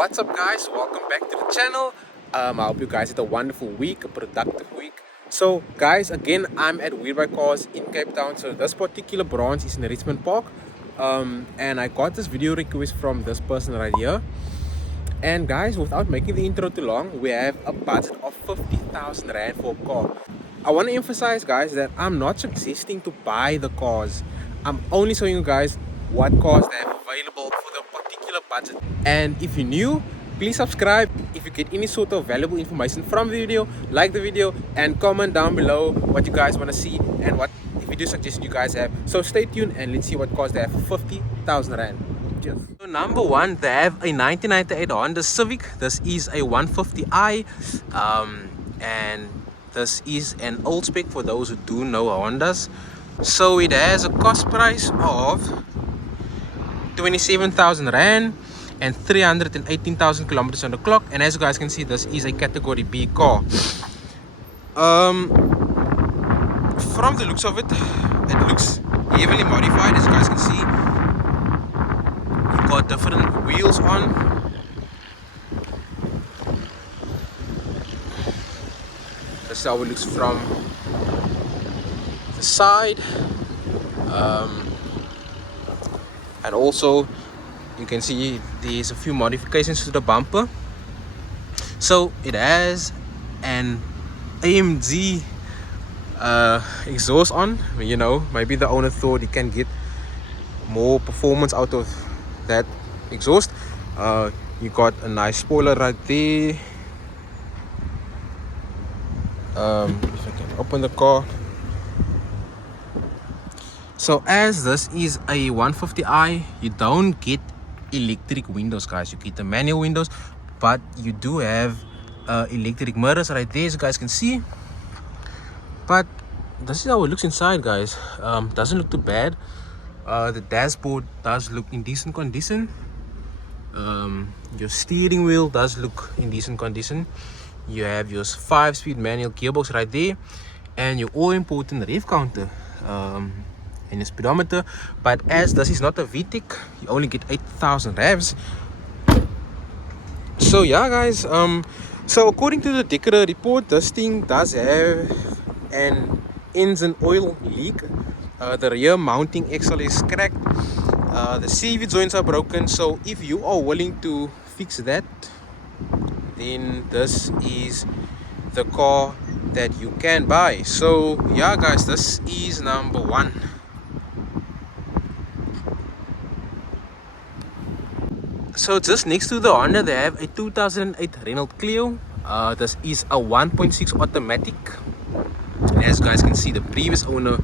What's up guys, welcome back to the channel. I hope you guys had a wonderful week, a productive week. So guys, again I'm at Webuycars in Cape Town. So this particular branch is in Richmond Park, and I got this video request from this person right here. And guys, without making the intro too long, we have a budget of 50,000 rand for a car. I want to emphasize guys that I'm not suggesting to buy the cars. I'm only showing you guys what cars they have available for the particular budget. And if you're new, please subscribe. If you get any sort of valuable information from the video, like the video and comment down below what you guys want to see and what video suggestions you guys have. So stay tuned and let's see what cars they have for 50,000 rand. Cheers. So number one, they have a 1998 Honda Civic. This is a 150i, and this is an old spec for those who do know Hondas. So it has a cost price of 27,000 rand and 318,000 kilometers on the clock. And as you guys can see, this is a category B car. From the looks of it, it looks heavily modified. As you guys can see, got different wheels on. That's how it looks from the side, and also you can see there's a few modifications to the bumper. So it has an AMG exhaust on. You know, maybe the owner thought he can get more performance out of that exhaust. You got a nice spoiler right there. If I can open the car. So as this is a 150i, you don't get electric windows guys, you get the manual windows, but you do have electric mirrors right there, as you guys can see. But this is how it looks inside guys. Doesn't look too bad. The dashboard does look in decent condition. Your steering wheel does look in decent condition. You have your 5-speed manual gearbox right there, and your all important rev counter and your speedometer. But as this is not a VTEC, you only get 8,000 revs. So yeah guys, so according to the Decorator report, this thing does have an engine oil leak. The rear mounting axle is cracked. The CV joints are broken. So if you are willing to fix that, then this is the car that you can buy. So yeah guys, this is number one. So just next to the Honda, they have a 2008 Renault Clio. This is a 1.6 automatic. And as you guys can see, the previous owner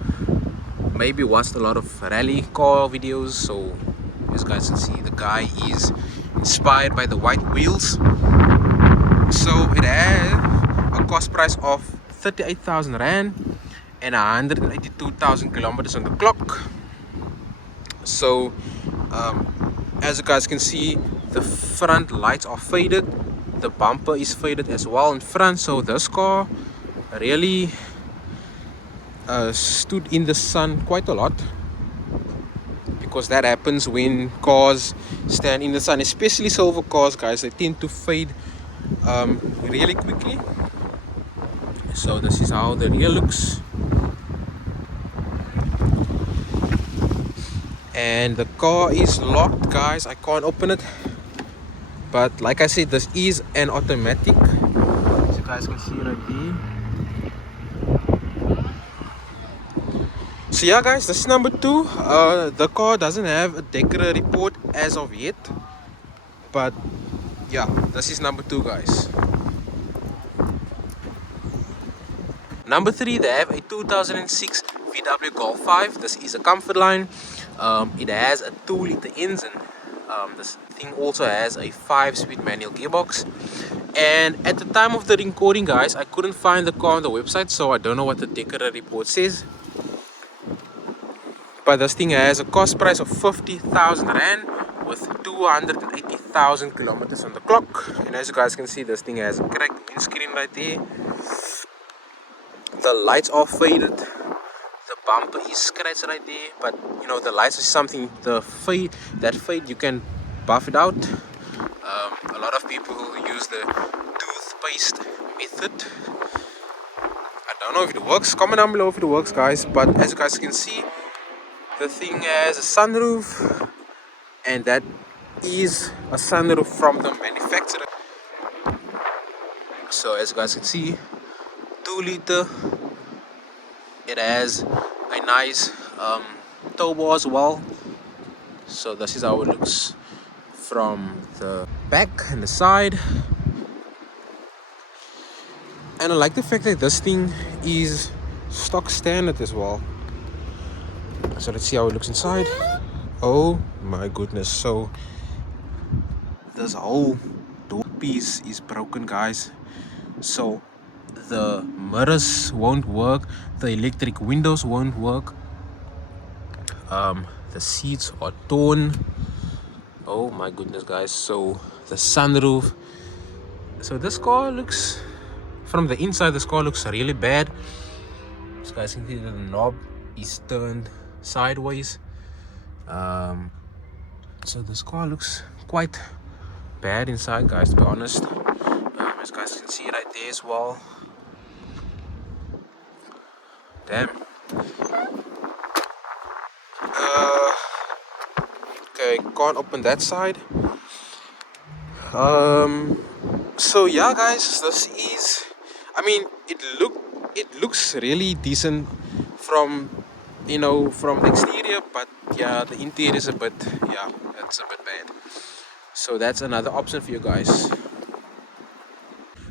maybe watched a lot of rally car videos. So as you guys can see, the guy is inspired by the white wheels. So it has a cost price of 38,000 rand and 182,000 kilometers on the clock. So as you guys can see, the front lights are faded, the bumper is faded as well in front. So this car really stood in the sun quite a lot, because that happens when cars stand in the sun, especially silver cars guys. They tend to fade really quickly. So this is how the rear looks, and the car is locked guys. I can't open it, but like I said, this is an automatic, as you guys can see right there. So yeah guys, this is number two. The car doesn't have a Decorator report as of yet, but yeah, this is number two guys. Number three, they have a 2006 VW Golf 5. This is a comfort line. It has a 2-liter engine. This thing also has a 5-speed manual gearbox. And at the time of the recording guys, I couldn't find the car on the website, so I don't know what the Decorator report says. But this thing has a cost price of 50,000 rand with 280,000 kilometers on the clock. And as you guys can see, this thing has a cracked windscreen right there. The lights are faded. The bumper is scratched right there, but you know, the lights is something, that fade you can buff it out. A lot of people use the toothpaste method. I don't know if it works. Comment down below if it works, guys. But as you guys can see, the thing has a sunroof, and that is a sunroof from the manufacturer. So as you guys can see, 2-liter. It has a nice turbo as well. So this is how it looks from the back and the side. And I like the fact that this thing is stock standard as well. So let's see how it looks inside. Oh my goodness. So this whole door piece is broken, guys. So the mirrors won't work, the electric windows won't work, the seats are torn. Oh my goodness, guys. So the sunroof. So this car looks, from the inside, this car looks really bad. So guys can see that the knob is turned sideways. So this car looks quite bad inside, guys, to be honest. As you guys can see right there as well. Damn. Okay, can't open that side. So yeah, guys, this is, I mean, it looks really decent from, you know, from the exterior, but yeah, the interior is a bit, yeah, it's a bit bad. So that's another option for you guys.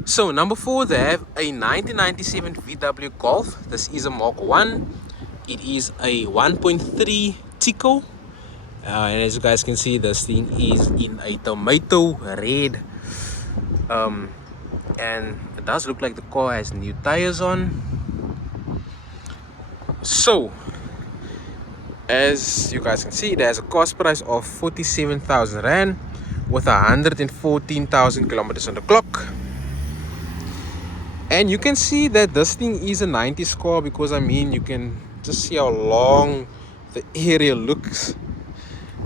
So number 4, they have a 1997 VW Golf. This is a Mark 1. It is a 1.3 Tico. And as you guys can see, this thing is in a tomato red. And it does look like the car has new tires on. So as you guys can see, it has a cost price of 47,000 Rand with 114,000 kilometers on the clock. And you can see that this thing is a 90s car, because I mean, you can just see how long the area looks.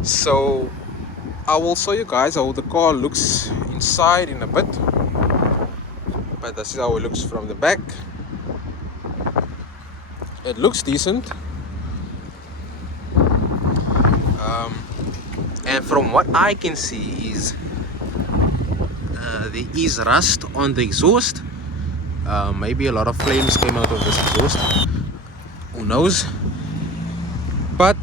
So I will show you guys how the car looks inside in a bit, but this is how it looks from the back. It looks decent. And from what I can see is there is rust on the exhaust. Maybe a lot of flames came out of this exhaust, who knows. But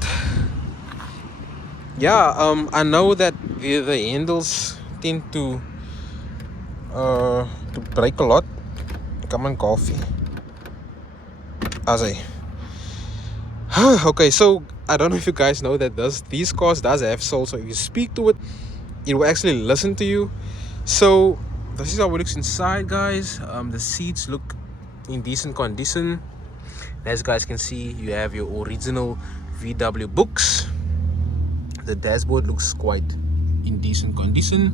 yeah, I know that the handles tend to break a lot. Come on, coffee. Okay, so I don't know if you guys know that these cars does have soul. So if you speak to it, it will actually listen to you. So this is how it looks inside, guys. The seats look in decent condition. As you guys can see, you have your original VW books. The dashboard looks quite in decent condition.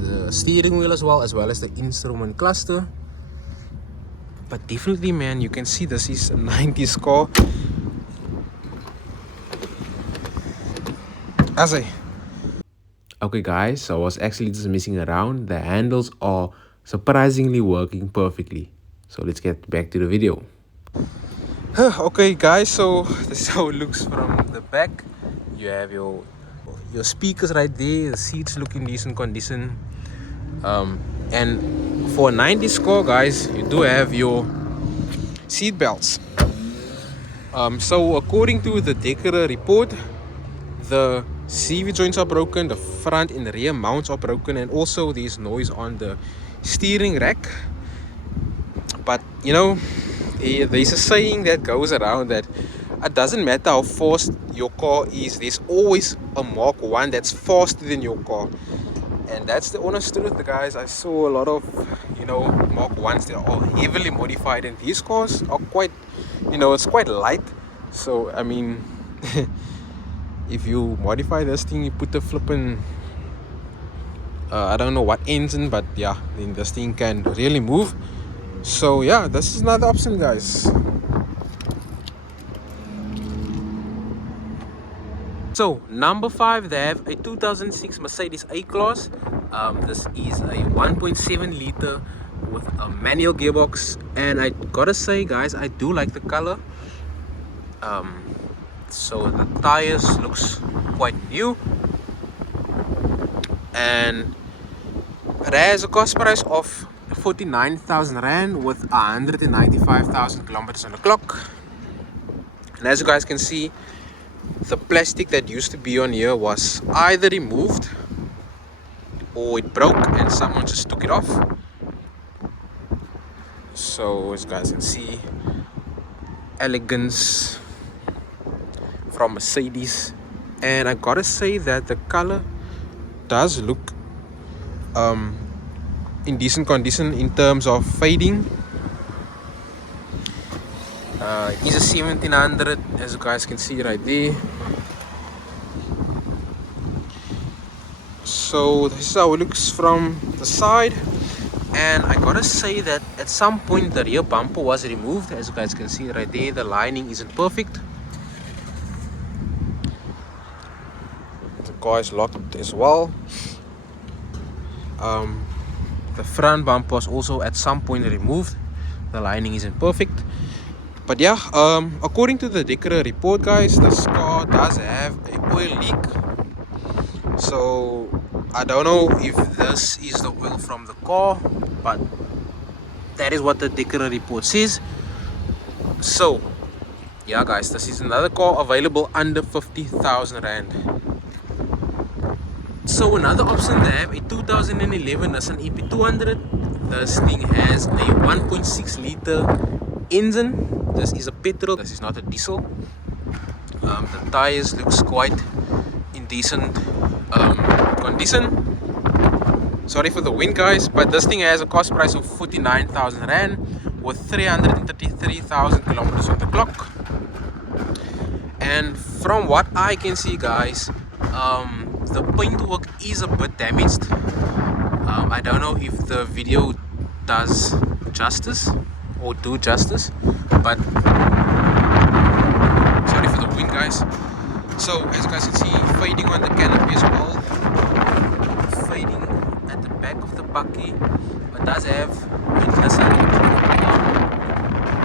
The steering wheel as well as the instrument cluster. But definitely, man, you can see this is a 90s car. Okay guys, so I was actually just messing around. The handles are surprisingly working perfectly. So let's get back to the video. Okay guys, so this is how it looks from the back. You have your speakers right there. The seats look in decent condition. And for a 90s car, guys, you do have your seat belts. So according to the Decorer report, the CV joints are broken, the front and rear mounts are broken, and also there's noise on the steering rack. But you know, there's a saying that goes around that it doesn't matter how fast your car is, there's always a Mark 1 that's faster than your car. And that's the honest truth, guys. I saw a lot of, you know, Mark 1s that are heavily modified, and these cars are quite, you know, it's quite light. So I mean, if you modify this thing, you put the flipping I don't know what engine, but yeah, then this thing can really move. So yeah, this is another option, guys. So number 5, they have a 2006 Mercedes A-Class. This is a 1.7 liter with a manual gearbox, and I gotta say guys, I do like the color. So the tires looks quite new, and it has a cost price of 49,000 rand with 195,000 kilometers on the clock. And as you guys can see, the plastic that used to be on here was either removed or it broke and someone just took it off. So as you guys can see, elegance from Mercedes. And I gotta say that the color does look in decent condition in terms of fading. Is a 1700, as you guys can see right there. So this is how it looks from the side, and I gotta say that at some point the rear bumper was removed. As you guys can see right there, the lining isn't perfect. The car is locked as well. The front bumper was also at some point removed. The lining isn't perfect. But yeah, according to the Decorator report, guys, this car does have an oil leak. So I don't know if this is the oil from the car, but that is what the Decorator report says. So yeah guys, this is another car available under 50,000 rand. So another option, they have a 2011 Nissan EP200. This thing has a 1.6 liter engine. This is a petrol, this is not a diesel. The tires looks quite in decent condition. Sorry for the wind guys, but this thing has a cost price of 49,000 rand with 333,000 kilometers on the clock. And from what I can see guys, the paintwork is a bit damaged. I don't know if the video does justice or do justice, but sorry for the wind guys. So as you guys can see, fading on the canopy as well, fading at the back of the bakkie. It does have a Nissan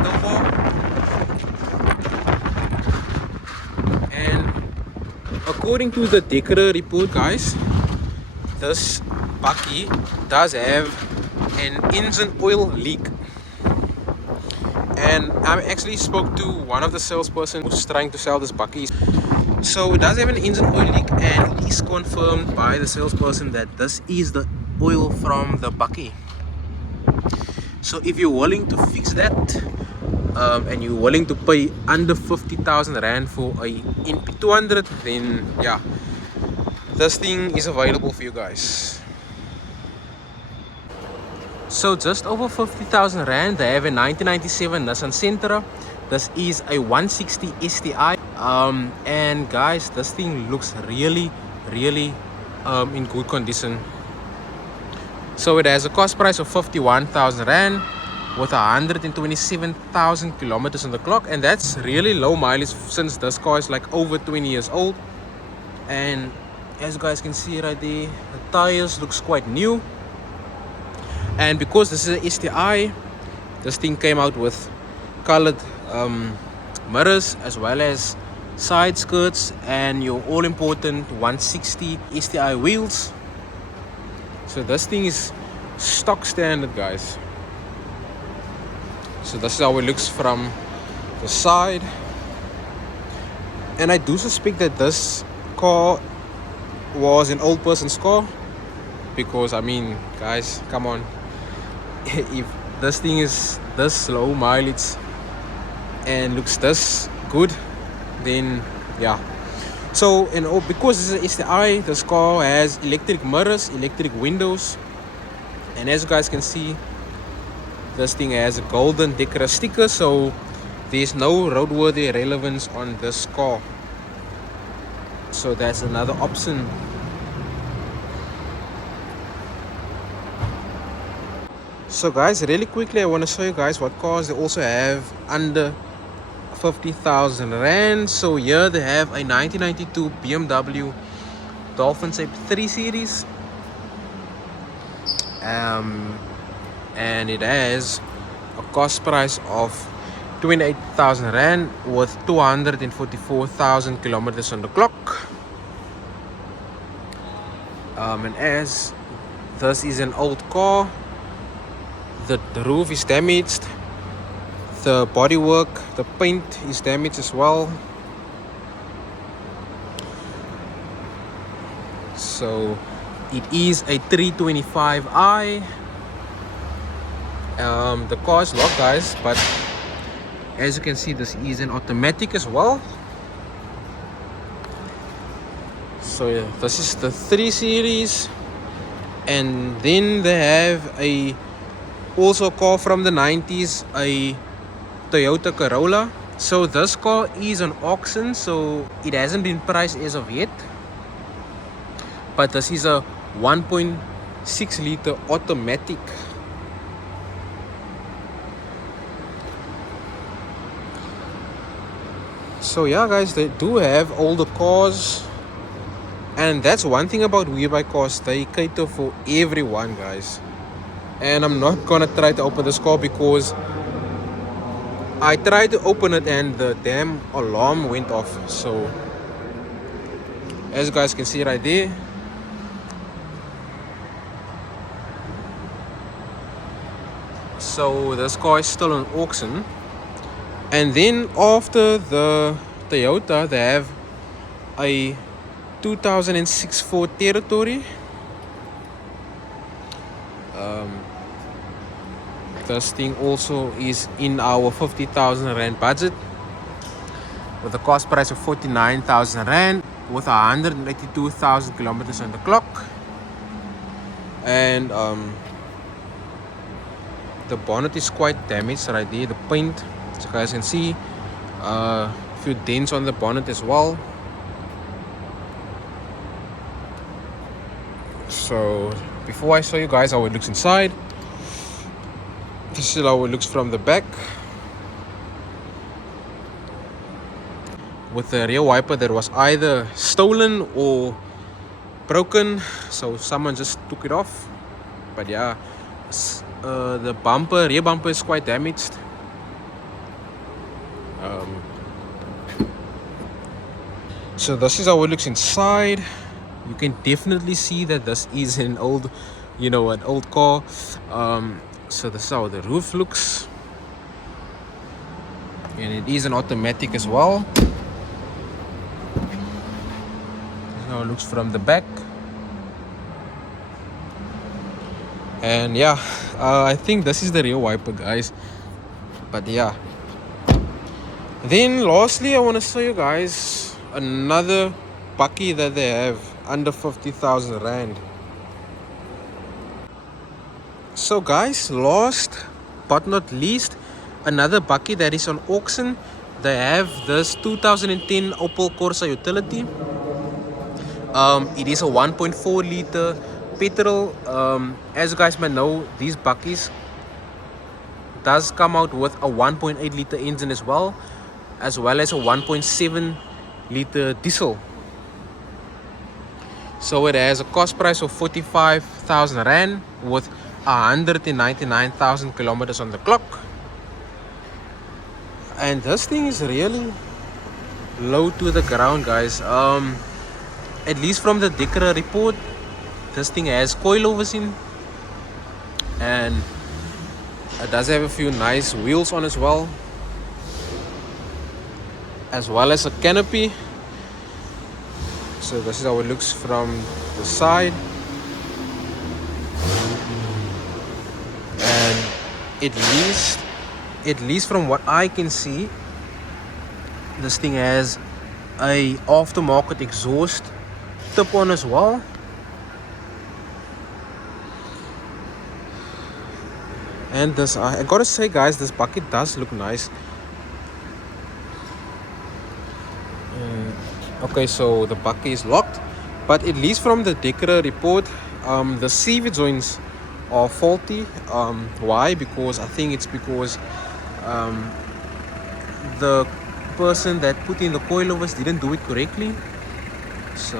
logo, and according to the Decorator report guys, this bakkie does have an engine oil leak. And I actually spoke to one of the salesperson who's trying to sell this bakkie. So it does have an engine oil leak, and it is confirmed by the salesperson that this is the oil from the bakkie. So if you're willing to fix that, and you're willing to pay under 50,000 rand for a NP200, then yeah, this thing is available for you guys. So just over 50,000 rand, they have a 1997 Nissan Sentra. This is a 160 STI, and guys, this thing looks really in good condition. So it has a cost price of 51,000 rand with 127,000 kilometers on the clock, and that's really low mileage since this car is like over 20 years old. And as you guys can see right there, the tires looks quite new. And because this is an STI, this thing came out with colored mirrors as well as side skirts and your all important 160 STI wheels. So this thing is stock standard guys. So this is how it looks from the side, and I do suspect that this car was an old person's car, because I mean guys, come on, if this thing is this low mileage and looks this good, then yeah. So, and because this is an STI, this car has electric mirrors, electric windows, and as you guys can see, this thing has a golden Decorator sticker, so there's no roadworthy relevance on this car. So that's another option. So guys, really quickly I want to show you guys what cars they also have under 50,000 rand. So here they have a 1992 BMW Dolphin shaped 3 Series, and it has a cost price of 28,000 rand with 244,000 kilometers on the clock. And as this is an old car, the roof is damaged, the bodywork, the paint is damaged as well. So it is a 325i. The car is locked, guys, but as you can see, this is an automatic as well. So yeah, this is the 3 Series, and then they have also a car from the 90s, a Toyota Corolla. So this car is on auction, so it hasn't been priced as of yet, but this is a 1.6 liter automatic. So yeah, guys, they do have older cars, and that's one thing about Webuycars, they cater for everyone, guys. And I'm not gonna try to open this car because I tried to open it and the damn alarm went off. So as you guys can see right there, so this car is still on auction. And then after the Toyota, they have a 2006 Ford Territory. This thing also is in our 50,000 rand budget, with a cost price of 49,000 rand with 182,000 kilometers on the clock. And the bonnet is quite damaged right there, the paint, as you guys can see, a few dents on the bonnet as well. So before I show you guys how it looks inside, this is how it looks from the back, with the rear wiper that was either stolen or broken, so someone just took it off. But yeah, the rear bumper is quite damaged. So this is how it looks inside. You can definitely see that this is an old, an old car. So this is how the roof looks, and it is an automatic as well. This is how it looks from the back. And yeah, I think this is the rear wiper, guys. But yeah, then lastly I want to show you guys another bakkie that they have under 50,000 rand. So guys, last but not least, another bakkie that is on auction. They have this 2010 Opel Corsa utility. It is a 1.4 liter petrol. As you guys might know, these bakkies does come out with a 1.8 liter engine as well as a 1.7 liter diesel. So it has a cost price of 45,000 rand with 199,000 kilometers on the clock. And this thing is really low to the ground, guys. At least from the Decra report, this thing has coilovers in, and it does have a few nice wheels on as well as a canopy. So this is how it looks from the side, and at least from what I can see, this thing has a aftermarket exhaust tip on as well. And this, I gotta say, guys, this bucket does look nice. Okay, so the bucket is locked, but at least from the Decra report, the CV joints are faulty. Why? Because I think it's because the person that put in the coilovers didn't do it correctly. So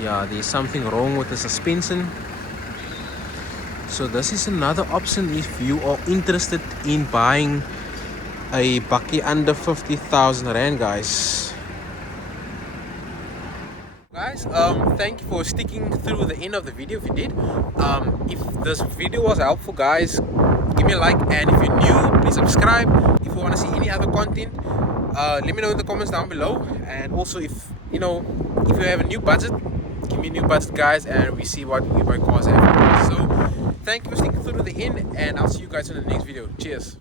yeah, there's something wrong with the suspension. So this is another option if you are interested in buying a bakkie under 50,000 rand, guys. Thank you for sticking through the end of the video if you did. If this video was helpful, guys, give me a like, and if you're new, please subscribe. If you want to see any other content, let me know in the comments down below. And also, if you have a new budget, give me a new budget, guys, and we see what Webuycars have. So thank you for sticking through to the end, and I'll see you guys in the next video. Cheers.